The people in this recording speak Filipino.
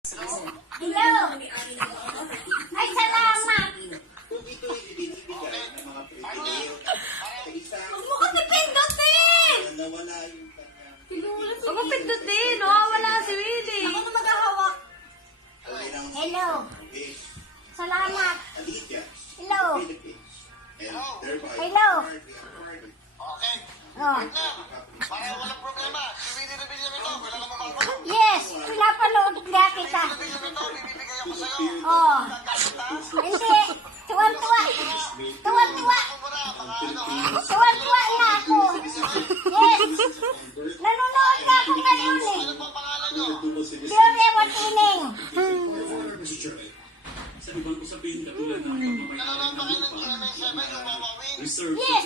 Hello! Ay, salamat! Huwag mo kasi pindutin! Huwag mo pindutin, wala si Willie. Ako na maghahawak. Hello! Salamat! Hello! Hello! Okay. Oh. Para walang problema. Si Willie Rebellion ito. Wala namang magulo. Yes! Pinapanood nga kita. Rebellion ito. Bibigay ako sa'yo. Oh. Kakasot ha? Hindi. Tuwan-tuwa. Tuwan-tuwa. Ako muna. Mga ano ha? Tuwan-tuwa nga ako. Yes! Nanonood nga ako ngayon eh. Ano po ang pangalan nyo? Gloria Watining. Nanonood ba kayo ng GMA7 yung Mama Wing? Yes!